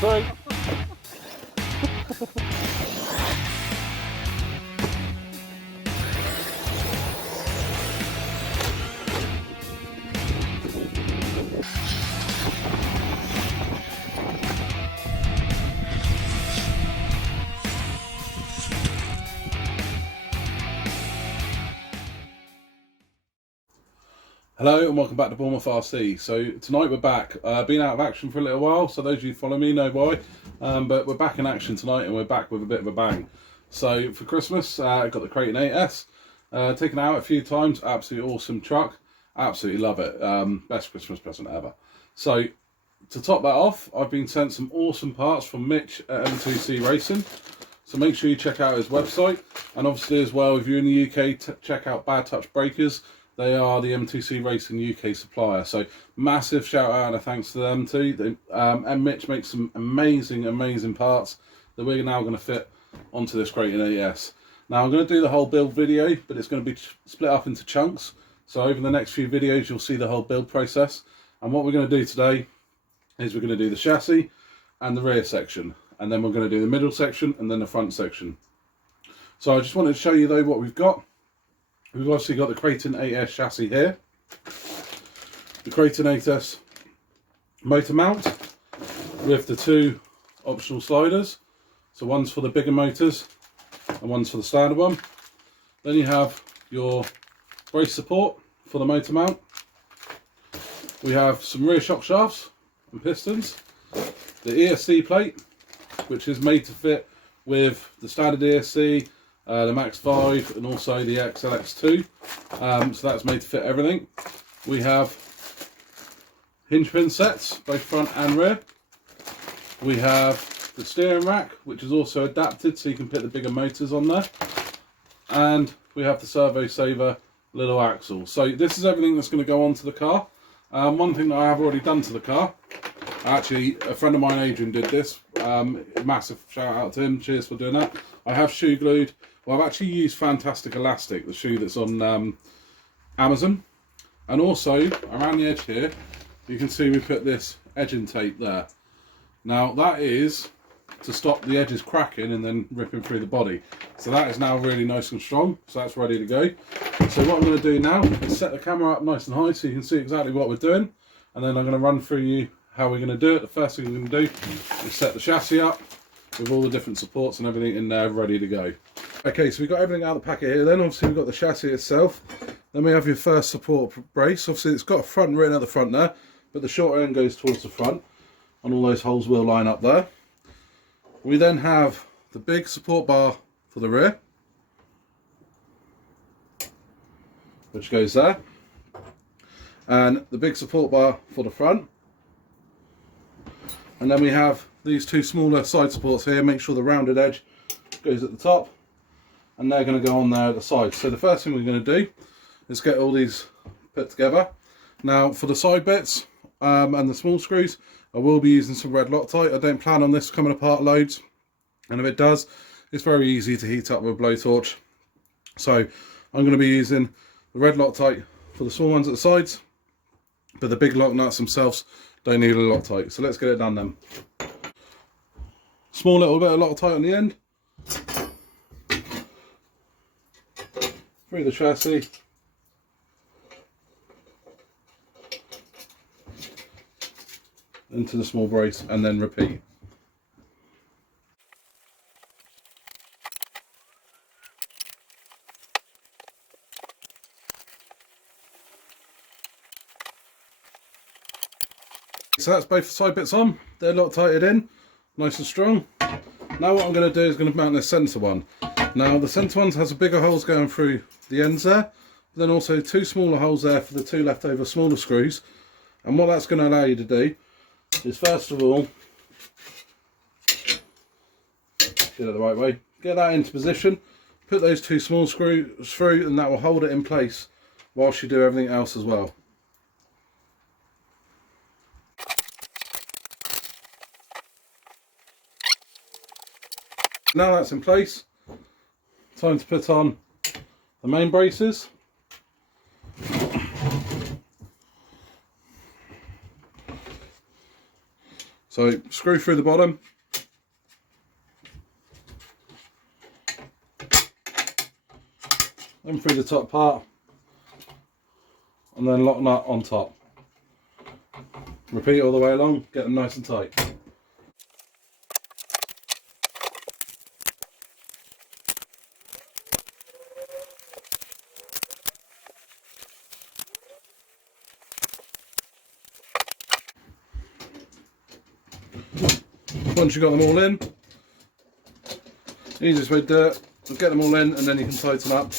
Sorry. Hello and welcome back to Bournemouth RC. So tonight we're back. Been out of action for a little while, so those of you who follow me know why. But we're back in action tonight and we're back with a bit of a bang. So for Christmas, I got the Kraton 8S. Taken it out a few times, absolutely awesome truck. Absolutely love it. Best Christmas present ever. So to top that off, I've been sent some awesome parts from Mitch at M2C Racing. So make sure you check out his website. And obviously as well, if you're in the UK, check out Bad Touch Breakers. They are the M2C Racing UK supplier, so massive shout out and a thanks to them too. And Mitch makes some amazing parts that we're now going to fit onto this Kraton 8S. Now I'm going to do the whole build video, but it's going to be split up into chunks. So over the next few videos you'll see the whole build process. And what we're going to do today is we're going to do the chassis and the rear section, and then we're going to do the middle section and then the front section. So I just wanted to show you though what we've got. We've obviously got the Kraton 8S chassis here, the Kraton 8S motor mount with the two optional sliders. So one's for the bigger motors and one's for the standard one. Then you have your brace support for the motor mount. We have some rear shock shafts and pistons, the ESC plate, which is made to fit with the standard ESC, the Max 5 and also the XLX2, so that's made to fit everything. We have hinge pin sets, both front and rear. We have the steering rack, which is also adapted so you can put the bigger motors on there. And we have the Servo Saver little axle. So this is everything that's going to go onto the car. One thing that I have already done to the car, actually a friend of mine, Adrian, did this. Massive shout out to him, cheers for doing that. I have shoe glued. Well, I've actually used Fantastic Elastic, the shoe that's on Amazon. And also, around the edge here, you can see we put this edging tape there. Now, that is to stop the edges cracking and then ripping through the body. So that is now really nice and strong, so that's ready to go. So what I'm going to do now is set the camera up nice and high so you can see exactly what we're doing. And then I'm going to run through you how we're going to do it. The first thing we're going to do is set the chassis up with all the different supports and everything in there ready to go. Okay, so we've got everything out of the packet here. Then obviously we've got the chassis itself. Then we have your first support brace. Obviously it's got a front written at the front there, but the short end goes towards the front and all those holes will line up there. We then have the big support bar for the rear, which goes there, and the big support bar for the front. And then we have these two smaller side supports here. Make sure the rounded edge goes at the top, and they're going to go on there at the side. So the first thing we're going to do is get all these put together. Now for the side bits and the small screws, I will be using some red Loctite. I don't plan on this coming apart loads, and if it does, it's very easy to heat up with a blowtorch. So I'm going to be using the red Loctite for the small ones at the sides, but the big lock nuts themselves don't need a Loctite. So let's get it done then. Small little bit of Loctite on the end, through the chassis, into the small brace, and then repeat. So that's both the side bits on, they're Loctited in, nice and strong. Now what I'm going to do is going to mount this centre one. Now the centre one has a bigger holes going through the ends there, but then also two smaller holes there for the two leftover smaller screws. And what that's going to allow you to do is first of all, get it the right way, get that into position, put those two small screws through, and that will hold it in place whilst you do everything else as well. Now that's in place, time to put on the main braces. So screw through the bottom. And through the top part. And then lock nut on top. Repeat all the way along, get them nice and tight. Once you've got them all in, easiest way to do it, get them all in and then you can tighten up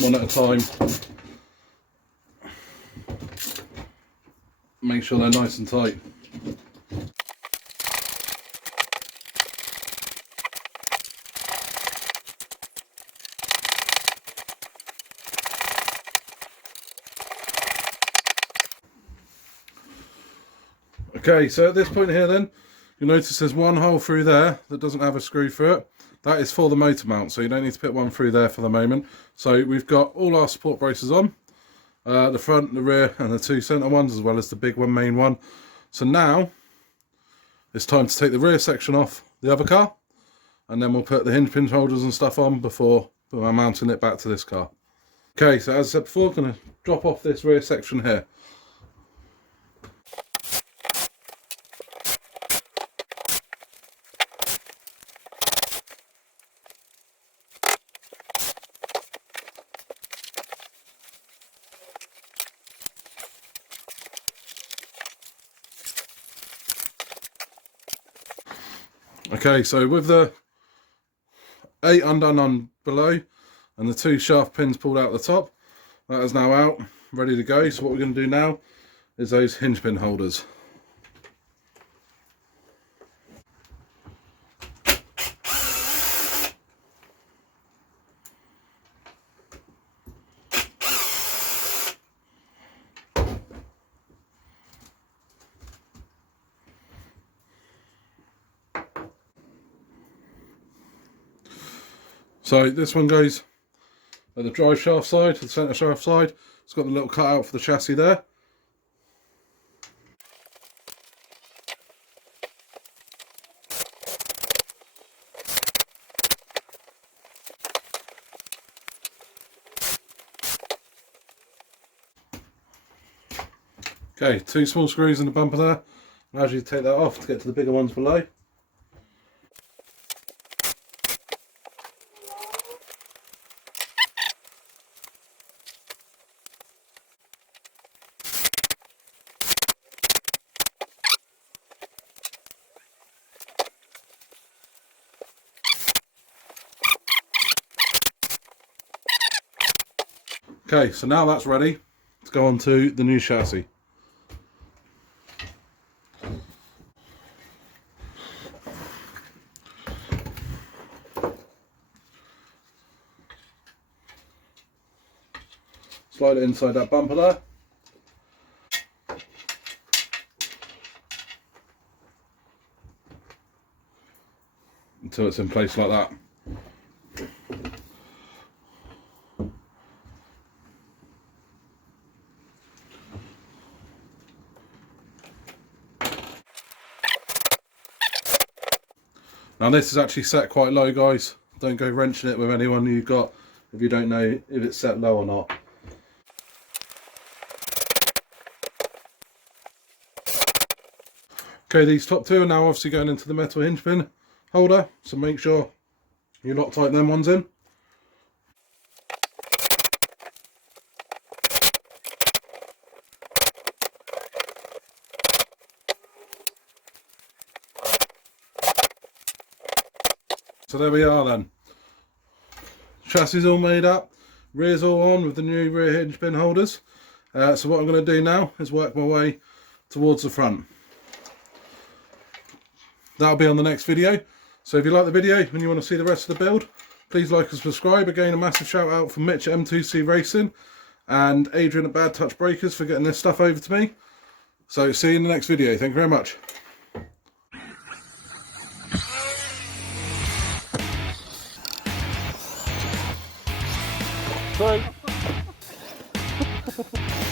one at a time. Make sure they're nice and tight. Okay, so at this point here then, you'll notice there's one hole through there that doesn't have a screw through it. That is for the motor mount, so you don't need to put one through there for the moment. So we've got all our support braces on. The front, the rear and the two centre ones, as well as the big one, main one. So now it's time to take the rear section off the other car, and then we'll put the hinge pin holders and stuff on before mounting it back to this car. Okay, so as I said before, I'm going to drop off this rear section here. Okay, so with the 8 undone on below and the 2 shaft pins pulled out the top, that is now out, ready to go. So what we're going to do now is those hinge pin holders. So this one goes at the drive shaft side, the centre shaft side. It's got the little cutout for the chassis there. Okay, 2 small screws in the bumper there. Allows you to take that off to get to the bigger ones below. Okay, so now that's ready to go on to the new chassis. Slide it inside that bumper there. Until it's in place like that. Now this is actually set quite low, guys. Don't go wrenching it with anyone you've got if you don't know if it's set low or not. Okay, these top 2 are now obviously going into the metal hinge pin holder, so make sure you lock tight them ones in. So there we are then. Chassis all made up, rear's all on with the new rear hinge pin holders. So what I'm going to do now is work my way towards the front. That'll be on the next video. So if you like the video and you want to see the rest of the build, please like and subscribe. Again, a massive shout out from Mitch at M2C Racing and Adrian at Bad Touch Breakers for getting this stuff over to me. So see you in the next video. Thank you very much. Sorry.